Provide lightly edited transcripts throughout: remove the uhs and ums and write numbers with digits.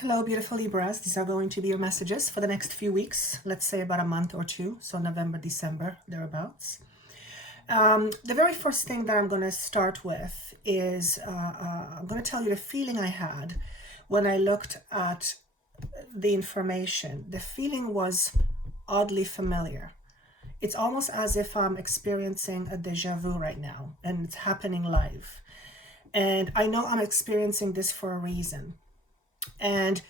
Hello, beautiful Libras. These are going to be your messages for the next few weeks, let's say about a month or two, so November, December, thereabouts. The very first thing that I'm going to start with is I'm going to tell you the feeling I had when I looked at the information. The feeling was oddly familiar. It's almost as if I'm experiencing a deja vu right now, and it's happening live. And I know I'm experiencing this for a reason. And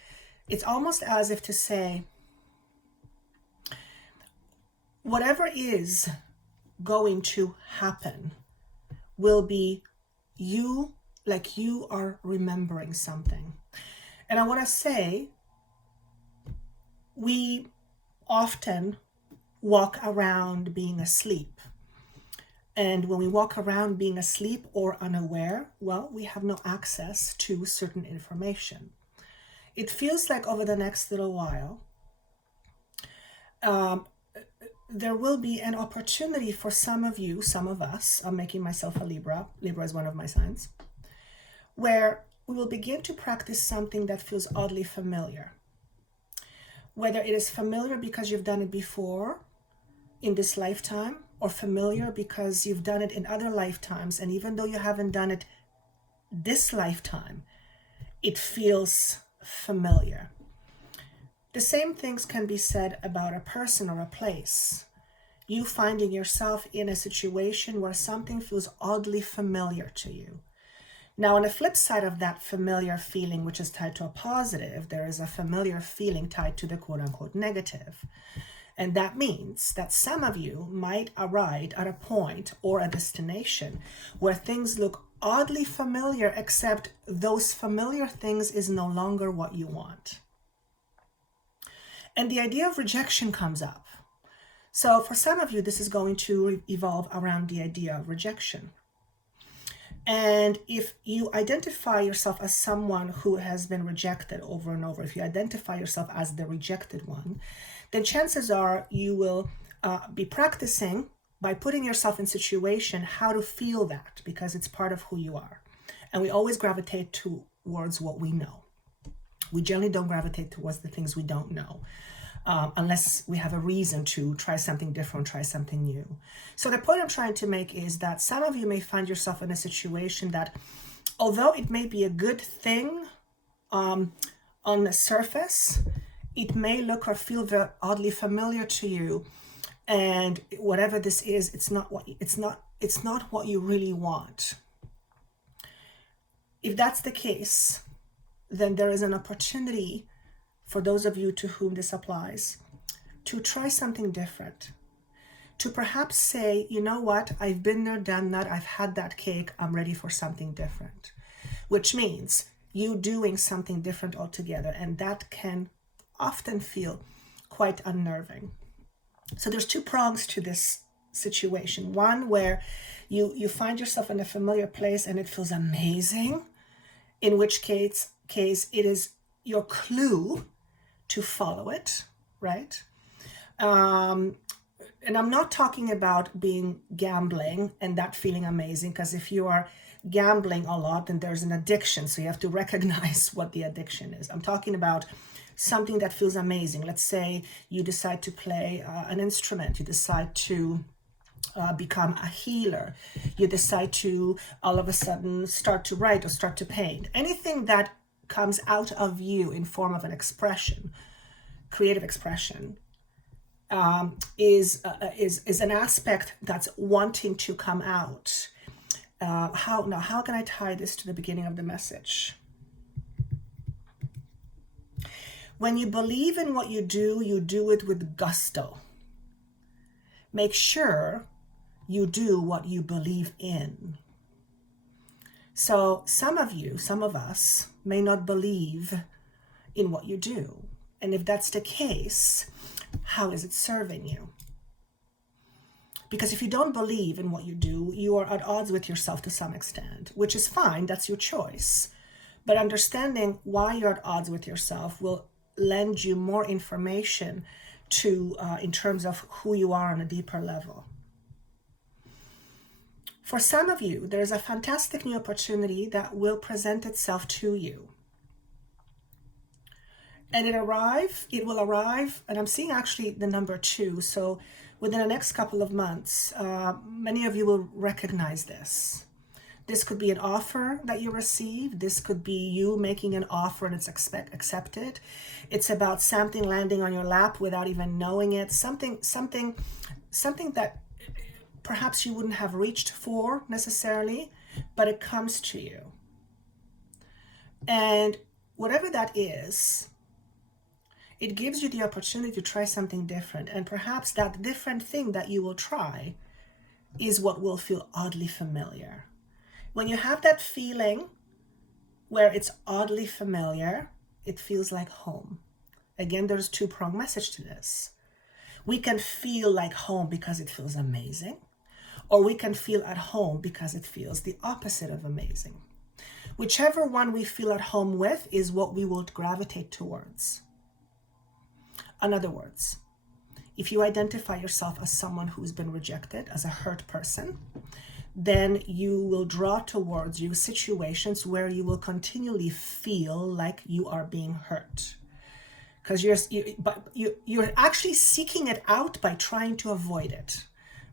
it's almost as if to say, whatever is going to happen will be you, like you are remembering something. And I want to say, we often walk around being asleep. And when we walk around being asleep or unaware, well, we have no access to certain information. It feels like over the next little while, there will be an opportunity for some of you, some of us, I'm making myself a Libra, Libra is one of my signs, where we will begin to practice something that feels oddly familiar. Whether it is familiar because you've done it before in this lifetime, or familiar because you've done it in other lifetimes, and even though you haven't done it this lifetime, it feels familiar. The same things can be said about a person or a place. You finding yourself in a situation where something feels oddly familiar to you. Now, on the flip side of that familiar feeling, which is tied to a positive, there is a familiar feeling tied to the quote-unquote negative. And that means that some of you might arrive at a point or a destination where things look oddly familiar, except those familiar things is no longer what you want. And the idea of rejection comes up. So for some of you, this is going to evolve around the idea of rejection. And if you identify yourself as someone who has been rejected over and over, if you identify yourself as the rejected one, then chances are you will be practicing by putting yourself in situation how to feel that, because it's part of who you are. And we always gravitate towards what we know. We generally don't gravitate towards the things we don't know. Unless we have a reason to try something different, try something new. So the point I'm trying to make is that some of you may find yourself in a situation that, although it may be a good thing on the surface, it may look or feel very oddly familiar to you. And whatever this is, it's not what you really want. If that's the case, then there is an opportunity for those of you to whom this applies, to try something different, to perhaps say, you know what, I've been there, done that, I've had that cake, I'm ready for something different, which means you doing something different altogether, and that can often feel quite unnerving. So there's two prongs to this situation. One where you find yourself in a familiar place and it feels amazing, in which case it is your clue to follow it, right? And I'm not talking about being gambling and that feeling amazing, because if you are gambling a lot, then there's an addiction. So you have to recognize what the addiction is. I'm talking about something that feels amazing. Let's say you decide to play an instrument. You decide to become a healer. You decide to all of a sudden start to write or start to paint. Anything that comes out of you in form of an expression, creative expression, is an aspect that's wanting to come out. How can I tie this to the beginning of the message? When you believe in what you do it with gusto. Make sure you do what you believe in. So some of you, some of us, may not believe in what you do. And if that's the case, how is it serving you? Because if you don't believe in what you do, you are at odds with yourself to some extent, which is fine, that's your choice. But understanding why you're at odds with yourself will lend you more information to in terms of who you are on a deeper level. For some of you, there is a fantastic new opportunity that will present itself to you. And it will arrive, and I'm seeing actually the number 2. So within the next couple of months, many of you will recognize this. This could be an offer that you receive. This could be you making an offer and it's accepted. It's about something landing on your lap without even knowing it. Something that perhaps you wouldn't have reached for necessarily, but it comes to you. And whatever that is, it gives you the opportunity to try something different. And perhaps that different thing that you will try is what will feel oddly familiar. When you have that feeling where it's oddly familiar, it feels like home. Again, there's a two-pronged message to this. We can feel like home because it feels amazing, or we can feel at home because it feels the opposite of amazing. Whichever one we feel at home with is what we will gravitate towards. In other words, if you identify yourself as someone who's been rejected, as a hurt person, then you will draw towards you situations where you will continually feel like you are being hurt. Because you're actually seeking it out by trying to avoid it.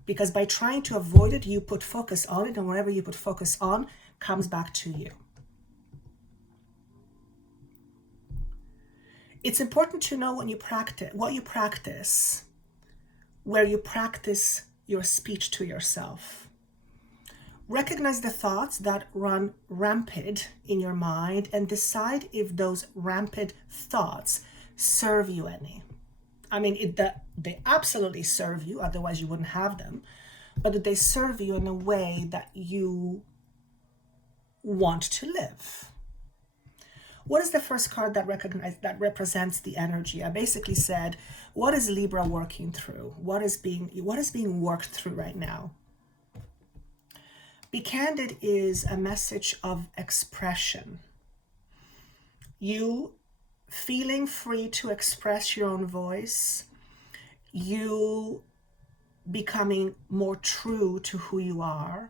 Because by trying to avoid it, you put focus on it, and whatever you put focus on comes back to you. It's important to know what you practice, where you practice your speech to yourself. Recognize the thoughts that run rampant in your mind and decide if those rampant thoughts serve you any. I mean, they absolutely serve you, otherwise you wouldn't have them, but that they serve you in a way that you want to live. What is the first card that represents the energy? I basically said, what is Libra working through? What is being worked through right now? Be Candid is a message of expression. You feeling free to express your own voice, you becoming more true to who you are,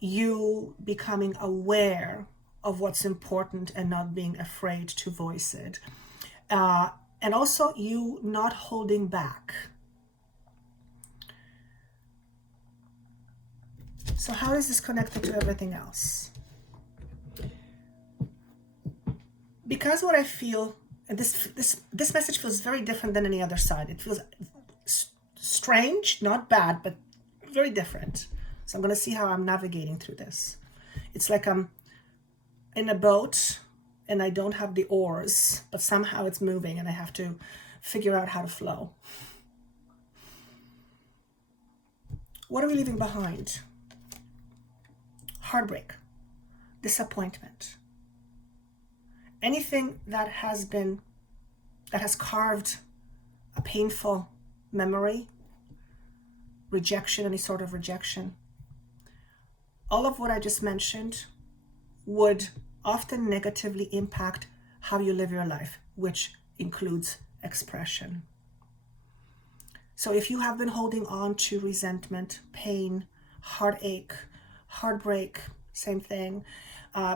you becoming aware of what's important and not being afraid to voice it. And also you not holding back. So how is this connected to everything else? Because what I feel, and this message feels very different than any other side. It feels strange, not bad, but very different. So I'm going to see how I'm navigating through this. It's like I'm in a boat and I don't have the oars, but somehow it's moving and I have to figure out how to flow. What are we leaving behind? Heartbreak, disappointment, anything that has carved a painful memory, rejection, any sort of rejection. All of what I just mentioned would often negatively impact how you live your life, which includes expression. So if you have been holding on to resentment, pain, heartache, heartbreak, same thing,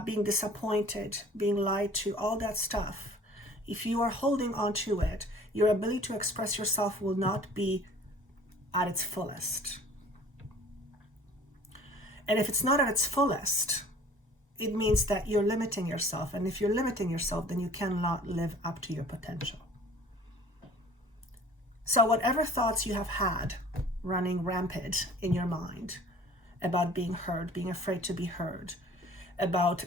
being disappointed, being lied to, all that stuff, if you are holding on to it, your ability to express yourself will not be at its fullest. And if it's not at its fullest, it means that you're limiting yourself. And if you're limiting yourself, then you cannot live up to your potential. So whatever thoughts you have had running rampant in your mind about being heard, being afraid to be heard, about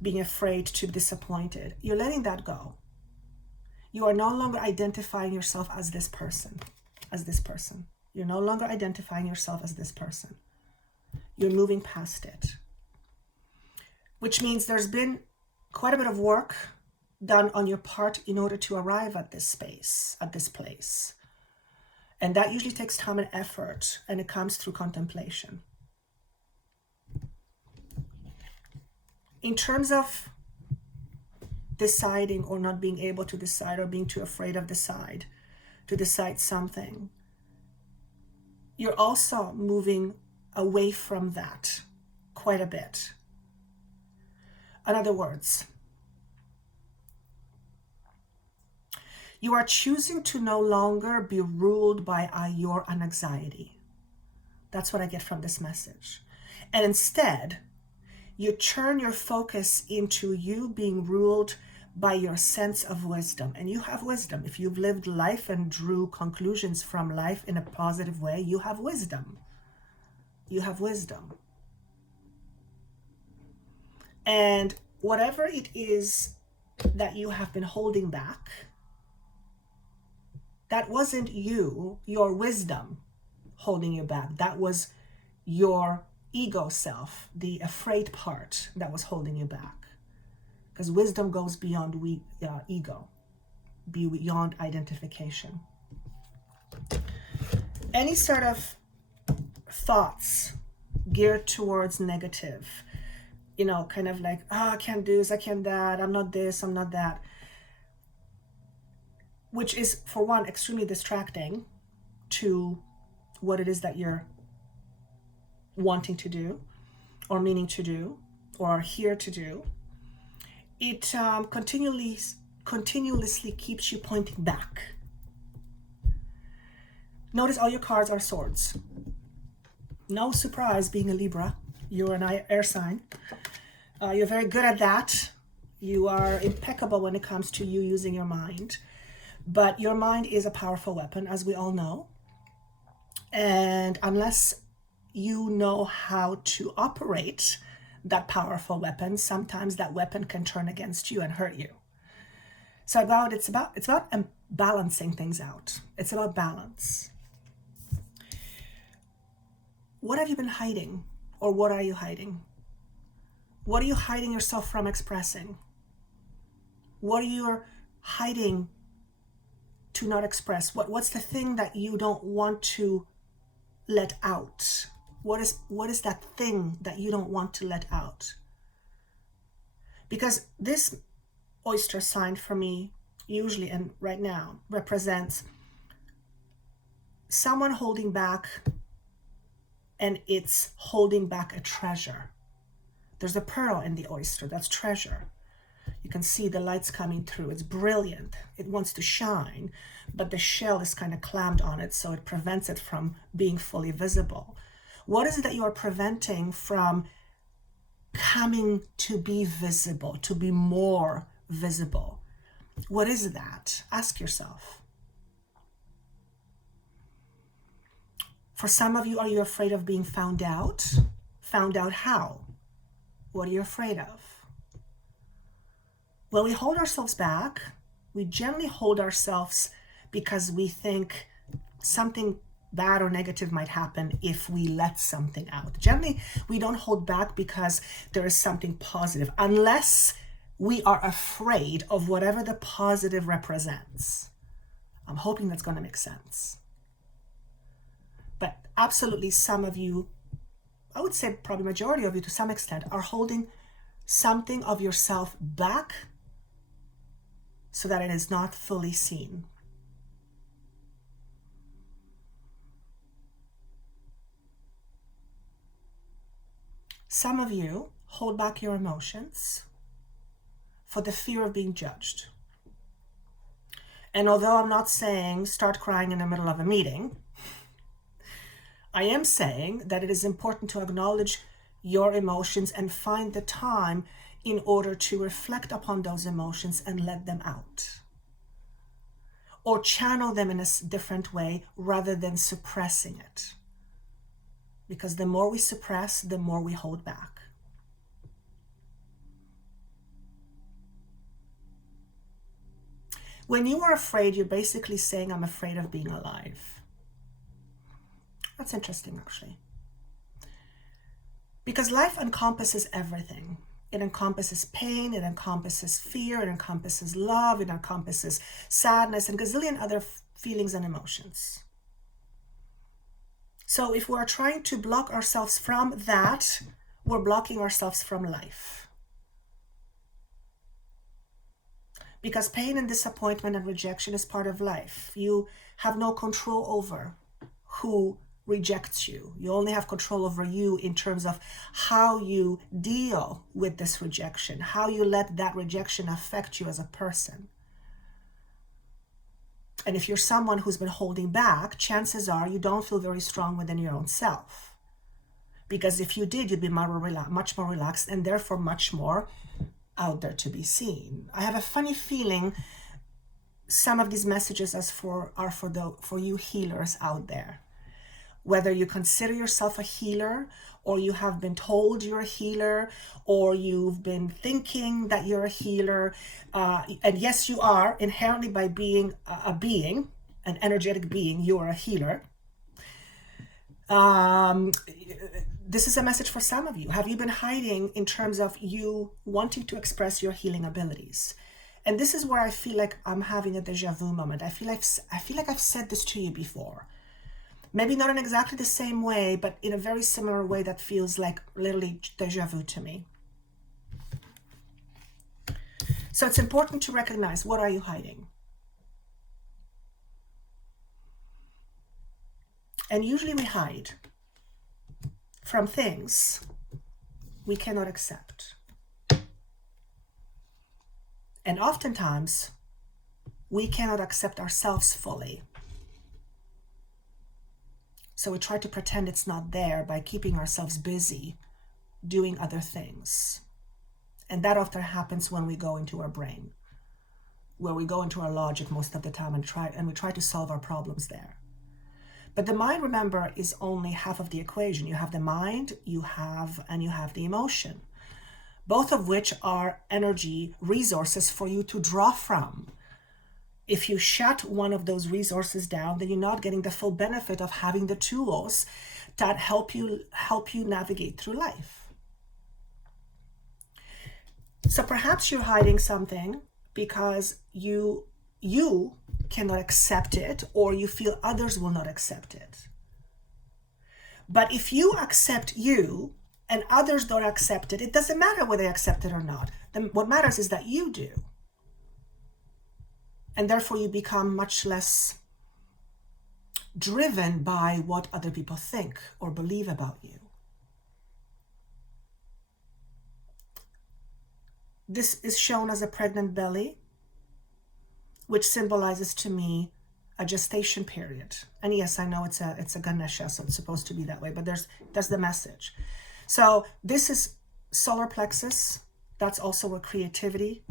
being afraid to be disappointed, you're letting that go. You are no longer identifying yourself as this person, You're no longer identifying yourself as this person. You're moving past it. Which means there's been quite a bit of work done on your part in order to arrive at this space, at this place. And that usually takes time and effort, and it comes through contemplation. In terms of deciding or not being able to decide, or being too afraid of to decide something, you're also moving away from that quite a bit. In other words, You are choosing to no longer be ruled by your anxiety. That's what I get from this message. And instead, you turn your focus into you being ruled by your sense of wisdom. And you have wisdom. If you've lived life and drew conclusions from life in a positive way, you have wisdom. You have wisdom. And whatever it is that you have been holding back, that wasn't you, your wisdom holding you back. That was your ego self, the afraid part that was holding you back. Because wisdom goes beyond ego, beyond identification. Any sort of thoughts geared towards negative, kind of like, I can't do this, I can't that, I'm not this, I'm not that, which is, for one, extremely distracting to what it is that you're wanting to do or meaning to do or are here to do. It continuously keeps you pointing back. Notice all your cards are swords. No surprise, being a Libra. You're an air sign. You're very good at that. You are impeccable when it comes to you using your mind. But your mind is a powerful weapon, as we all know. And unless you know how to operate that powerful weapon, sometimes that weapon can turn against you and hurt you. So it's about balancing things out. It's about balance. What have you been hiding, or what are you hiding? What are you hiding yourself from expressing? What are you hiding to not express? What's the thing that you don't want to let out? What is that thing that you don't want to let out? Because this oyster sign for me, usually and right now, represents someone holding back, and it's holding back a treasure. There's a pearl in the oyster, that's treasure. You can see the lights coming through. It's brilliant. It wants to shine, but the shell is kind of clamped on it, so it prevents it from being fully visible. What is it that you are preventing from coming to be visible, to be more visible? What is that? Ask yourself. For some of you, are you afraid of being found out? Found out how? What are you afraid of? When we hold ourselves back, we generally hold ourselves because we think something bad or negative might happen if we let something out. Generally, we don't hold back because there is something positive, unless we are afraid of whatever the positive represents. I'm hoping that's going to make sense. But absolutely, some of you, I would say probably majority of you to some extent, are holding something of yourself back so that it is not fully seen. Some of you hold back your emotions for the fear of being judged. And although I'm not saying start crying in the middle of a meeting, I am saying that it is important to acknowledge your emotions and find the time in order to reflect upon those emotions and let them out. Or channel them in a different way rather than suppressing it. Because the more we suppress, the more we hold back. When you are afraid, you're basically saying, I'm afraid of being alive. That's interesting, actually. Because life encompasses everything. It encompasses pain, it encompasses fear, it encompasses love, it encompasses sadness, and a gazillion other feelings and emotions. So if we're trying to block ourselves from that, we're blocking ourselves from life. Because pain and disappointment and rejection is part of life. You have no control over who rejects you. You only have control over you in terms of how you deal with this rejection, how you let that rejection affect you as a person. And if you're someone who's been holding back, chances are you don't feel very strong within your own self. Because if you did, you'd be much more relaxed and therefore much more out there to be seen. I have a funny feeling some of these messages are for you healers out there. Whether you consider yourself a healer, or you have been told you're a healer, or you've been thinking that you're a healer, and yes, you are inherently, by being an energetic being, you are a healer. This is a message for some of you. Have you been hiding in terms of you wanting to express your healing abilities? And this is where I feel like I'm having a deja vu moment. I feel like I've said this to you before. Maybe not in exactly the same way, but in a very similar way that feels like literally deja vu to me. So it's important to recognize, what are you hiding? And usually we hide from things we cannot accept. And oftentimes we cannot accept ourselves fully. So we try to pretend it's not there by keeping ourselves busy doing other things. And that often happens when we go into our brain, where we go into our logic most of the time and we try to solve our problems there. But the mind, remember, is only half of the equation. You have the mind, you have the emotion, both of which are energy resources for you to draw from. If you shut one of those resources down, then you're not getting the full benefit of having the tools that help you navigate through life. So perhaps you're hiding something because you cannot accept it, or you feel others will not accept it. But if you accept you and others don't accept it, it doesn't matter whether they accept it or not. Then what matters is that you do. And therefore you become much less driven by what other people think or believe about you. This is shown as a pregnant belly, which symbolizes to me a gestation period. And yes, I know it's a Ganesha, so it's supposed to be that way, but there's the message. So this is solar plexus. That's also where creativity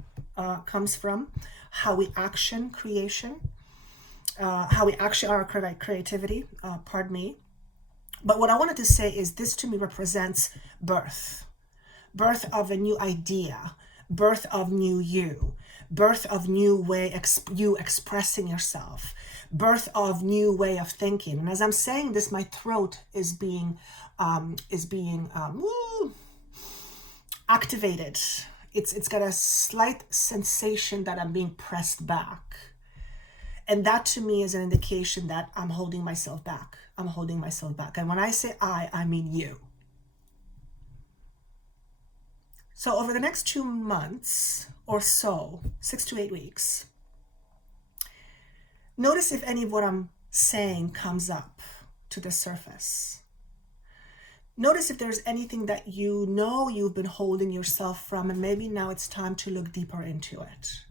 comes from. How we action creation, how we actually are creativity, pardon me. But what I wanted to say is this to me represents birth of a new idea, birth of new you, birth of new way you expressing yourself, birth of new way of thinking. And as I'm saying this, my throat is being activated. It's got a slight sensation that I'm being pressed back. And that to me is an indication that I'm holding myself back. I'm holding myself back. And when I say I mean you. So over the next 2 months or so, 6 to 8 weeks, notice if any of what I'm saying comes up to the surface. Notice if there's anything that you know you've been holding yourself from, and maybe now it's time to look deeper into it.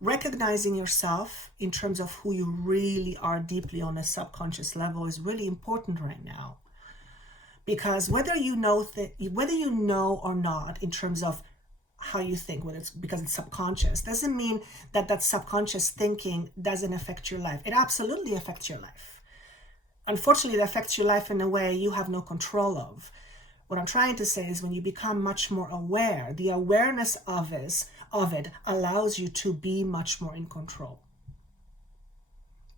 Recognizing yourself in terms of who you really are deeply on a subconscious level is really important right now. Because whether you know or not in terms of how you think, whether it's because it's subconscious, doesn't mean that subconscious thinking doesn't affect your life. It absolutely affects your life. Unfortunately, it affects your life in a way you have no control of. What I'm trying to say is when you become much more aware, the awareness of it allows you to be much more in control.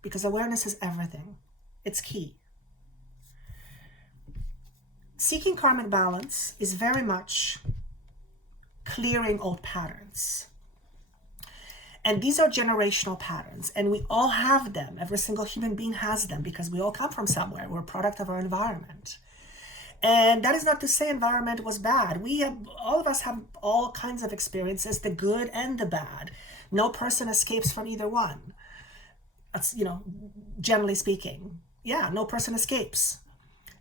Because awareness is everything. It's key. Seeking karmic balance is very much clearing old patterns. And these are generational patterns, and we all have them. Every single human being has them because we all come from somewhere. We're a product of our environment. And that is not to say environment was bad. All of us have all kinds of experiences, the good and the bad. No person escapes from either one. That's, generally speaking. Yeah, no person escapes.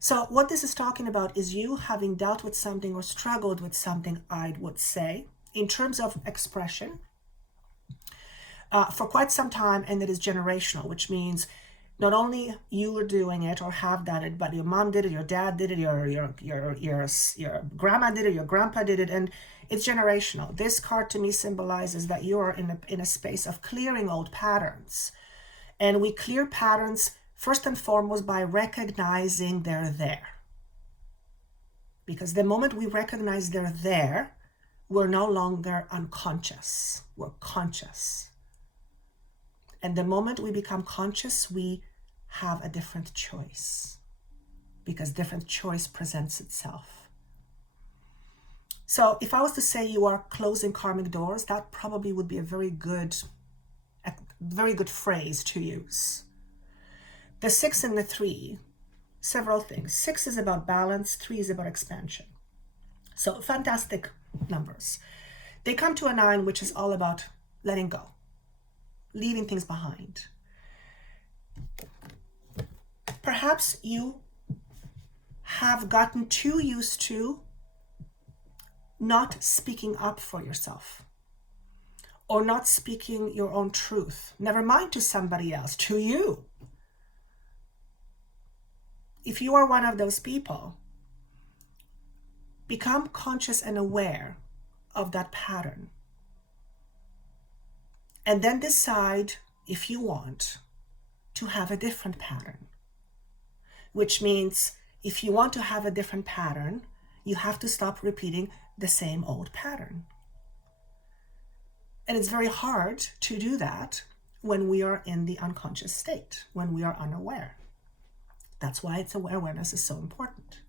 So what this is talking about is you having dealt with something or struggled with something, I would say, in terms of expression. for quite some time, and it is generational, which means not only you were doing it or have done it, but your mom did it, your dad did it, your grandma did it, your grandpa did it, and it's generational. This card to me symbolizes that you are in a space of clearing old patterns. And we clear patterns first and foremost by recognizing they're there. Because the moment we recognize they're there, we're no longer unconscious, we're conscious. And the moment we become conscious, we have a different choice, because different choice presents itself. So if I was to say you are closing karmic doors, that probably would be a very good phrase to use. The 6 and the 3, several things. 6 is about balance, 3 is about expansion. So fantastic numbers. They come to a 9, which is all about letting go, leaving things behind. Perhaps you have gotten too used to not speaking up for yourself, or not speaking your own truth, never mind to somebody else, to you. If you are one of those people, become conscious and aware of that pattern. And then decide if you want to have a different pattern. Which means if you want to have a different pattern, you have to stop repeating the same old pattern. And it's very hard to do that when we are in the unconscious state, when we are unaware. That's why awareness is so important.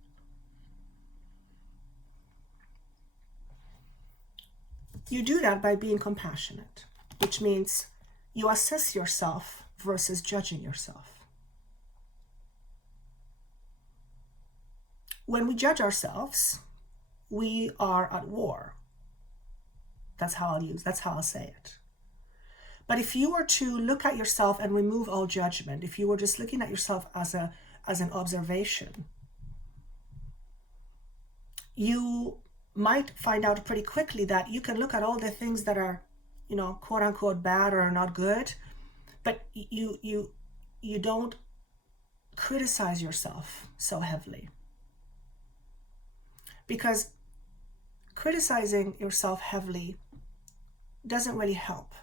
You do that by being compassionate, which means you assess yourself versus judging yourself. When we judge ourselves, we are at war. That's how I'll say it. But if you were to look at yourself and remove all judgment, if you were just looking at yourself as an observation, you might find out pretty quickly that you can look at all the things that are, quote unquote bad or not good, but you don't criticize yourself so heavily. Because criticizing yourself heavily doesn't really help.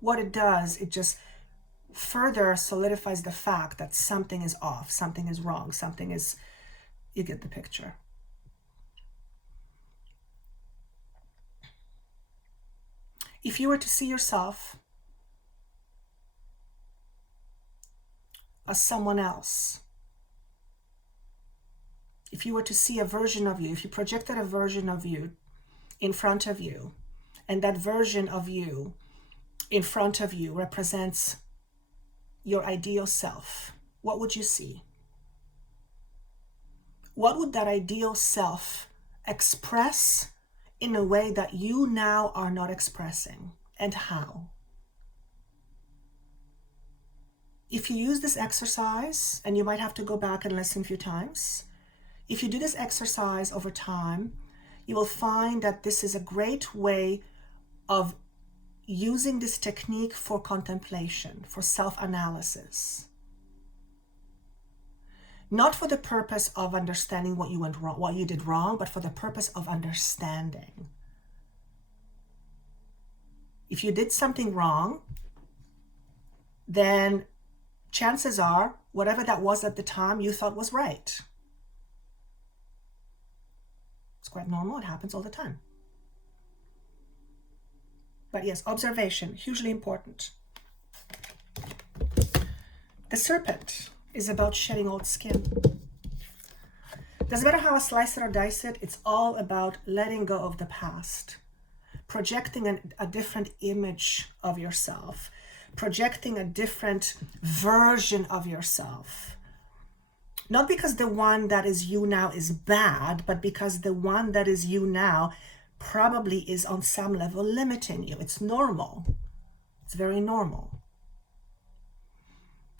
What it does, it just further solidifies the fact that something is off, something is wrong, you get the picture. If you were to see yourself as someone else, if you were to see a version of you, if you projected a version of you in front of you, and that version of you in front of you represents your ideal self, what would you see? What would that ideal self express in a way that you now are not expressing, and how? If you use this exercise, and you might have to go back and listen a few times, if you do this exercise over time, you will find that this is a great way of using this technique for contemplation, for self-analysis. Not for the purpose of understanding what you did wrong, but for the purpose of understanding. If you did something wrong, then chances are, whatever that was at the time, you thought was right. It's quite normal, it happens all the time. But yes, observation, hugely important. The serpent is about shedding old skin. Doesn't matter how I slice it or dice it, it's all about letting go of the past, projecting a different image of yourself, projecting a different version of yourself. Not because the one that is you now is bad, but because the one that is you now probably is on some level limiting you. It's normal. It's very normal.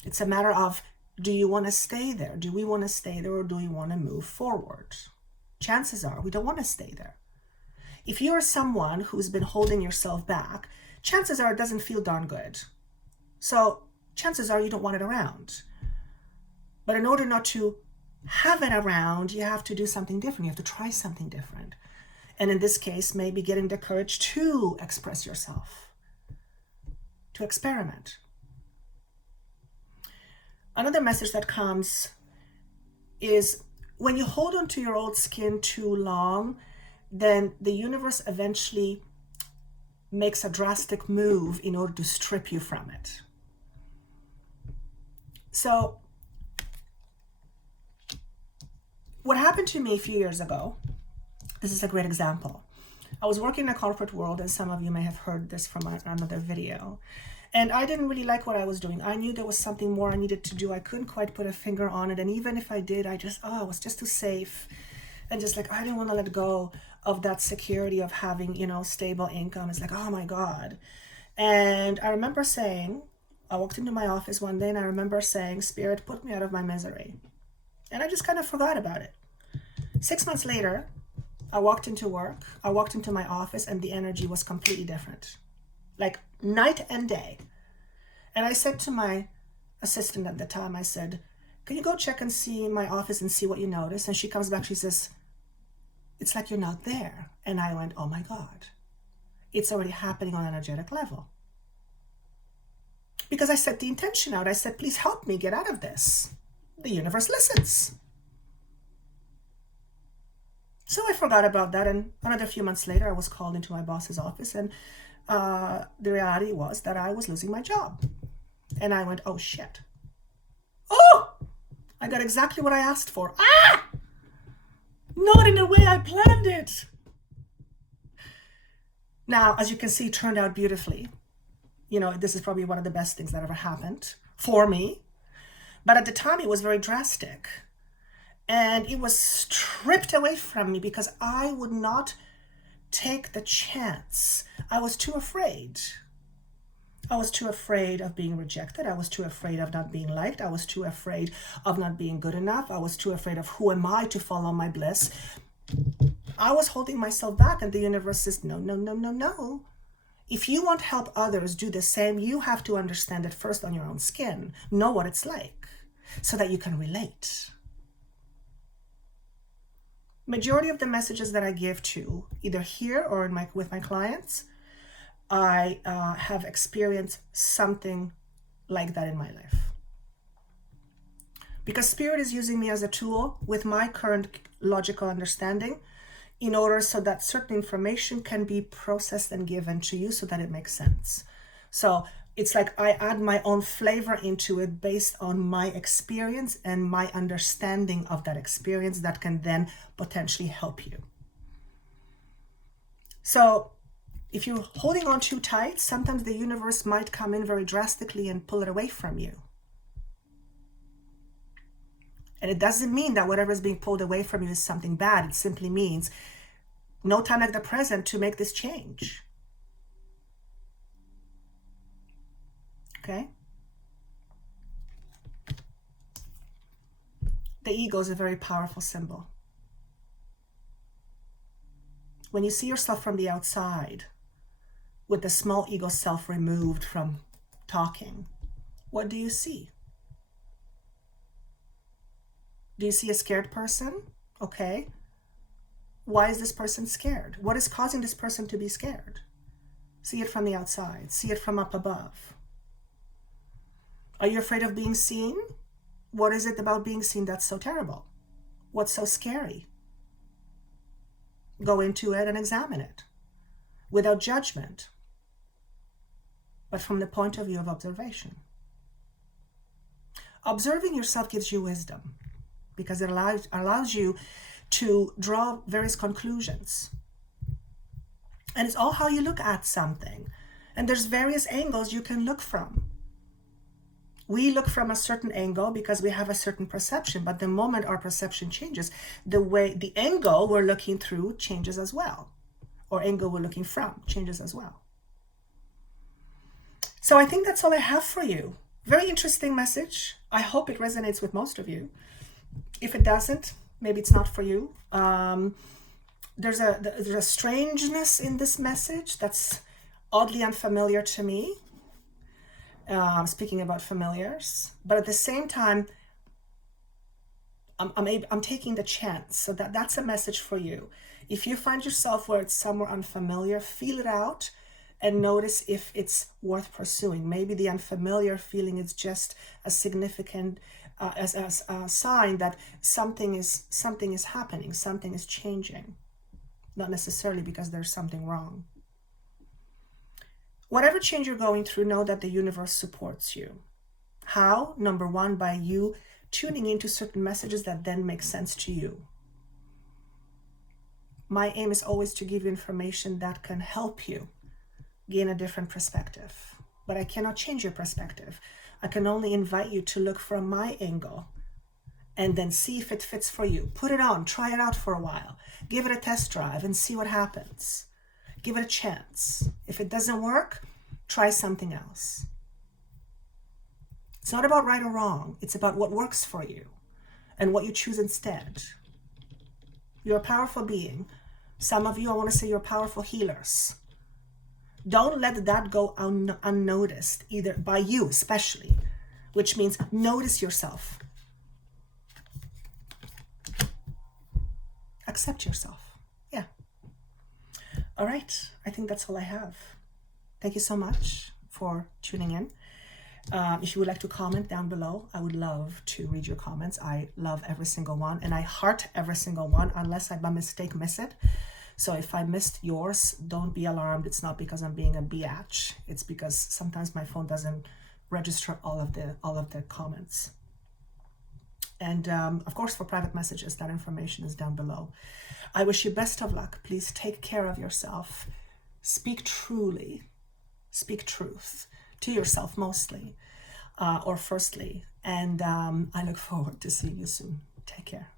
It's a matter of, do you want to stay there? Do we want to stay there, or do we want to move forward? Chances are we don't want to stay there. If you are someone who's been holding yourself back chances are it doesn't feel darn good. So chances are you don't want it around. But in order not to have it around, you have to do something different. You have to try something different. And in this case, maybe getting the courage to express yourself, to experiment. Another message that comes is when you hold on to your old skin too long, then the universe eventually makes a drastic move in order to strip you from it. So what happened to me a few years ago, this is a great example. I was working in the corporate world, and some of you may have heard this from another video. And I didn't really like what I was doing. I knew there was something more I needed to do. I couldn't quite put a finger on it. And even if I did, I was just too safe. And just like, I didn't want to let go of that security of having, stable income. It's like, oh my God. And I remember saying, I walked into my office one day and I remember saying, Spirit, put me out of my misery. And I just kind of forgot about it. 6 months later, I walked into work, I walked into my office, and the energy was completely different. Like night and day. And I said to my assistant at the time, I said, can you go check and see my office and see what you notice? And she comes back, she says, it's like you're not there. And I went, oh my God, it's already happening on an energetic level. Because I set the intention out. I said, please help me get out of this. The universe listens. So I forgot about that. And another few months later, I was called into my boss's office, and the reality was that I was losing my job. And I went, oh shit. Oh, I got exactly what I asked for. Not in the way I planned it. Now, as you can see, it turned out beautifully. This is probably one of the best things that ever happened for me. But at the time, it was very drastic. And it was stripped away from me because I would not take the chance. I was too afraid. I was too afraid of being rejected. I was too afraid of not being liked. I was too afraid of not being good enough. I was too afraid of who am I to follow my bliss. I was holding myself back, and the universe says, no, no, no, no, no. If you want to help others do the same, you have to understand it first on your own skin. Know what it's like so that you can relate. Majority of the messages that I give to, either here or with my clients, I have experienced something like that in my life. Because Spirit is using me as a tool with my current logical understanding in order so that certain information can be processed and given to you so that it makes sense. So it's like I add my own flavor into it based on my experience and my understanding of that experience that can then potentially help you. So if you're holding on too tight, sometimes the universe might come in very drastically and pull it away from you. And it doesn't mean that whatever is being pulled away from you is something bad. It simply means no time like the present to make this change. Okay? The ego is a very powerful symbol. When you see yourself from the outside, with the small ego self removed from talking, what do you see? Do you see a scared person? Okay. Why is this person scared? What is causing this person to be scared? See it from the outside. See it from up above. Are you afraid of being seen? What is it about being seen that's so terrible? What's so scary? Go into it and examine it without judgment, but from the point of view of observation. Observing yourself gives you wisdom because it allows you to draw various conclusions. And it's all how you look at something. And there's various angles you can look from. We look from a certain angle because we have a certain perception, but the moment our perception changes, the angle we're looking through changes as well, or angle we're looking from changes as well. So I think that's all I have for you. Very interesting message. I hope it resonates with most of you. If it doesn't, maybe it's not for you. There's a strangeness in this message that's oddly unfamiliar to me, speaking about familiars, but at the same time, I'm taking the chance. So that's a message for you. If you find yourself where it's somewhere unfamiliar, feel it out and notice if it's worth pursuing. Maybe the unfamiliar feeling is just a significant as a sign that something is happening, something is changing, not necessarily because there's something wrong. Whatever change you're going through, know that the universe supports you. How? Number one, by you tuning into certain messages that then make sense to you. My aim is always to give you information that can help you gain a different perspective. But I cannot change your perspective. I can only invite you to look from my angle and then see if it fits for you. Put it on, try it out for a while. Give it a test drive and see what happens. Give it a chance. If it doesn't work, try something else. It's not about right or wrong. It's about what works for you and what you choose instead. You're a powerful being. Some of you, I want to say, you're powerful healers. Don't let that go unnoticed, either by you especially, which means notice yourself. Accept yourself. Yeah. All right. I think that's all I have. Thank you so much for tuning in. If you would like to comment down below, I would love to read your comments. I love every single one, and I heart every single one unless I by mistake miss it. So if I missed yours, don't be alarmed. It's not because I'm being a biatch. It's because sometimes my phone doesn't register all of the comments. And of course, for private messages, that information is down below. I wish you best of luck. Please take care of yourself. Speak truly. Speak truth to yourself mostly, or firstly. And I look forward to seeing you soon. Take care.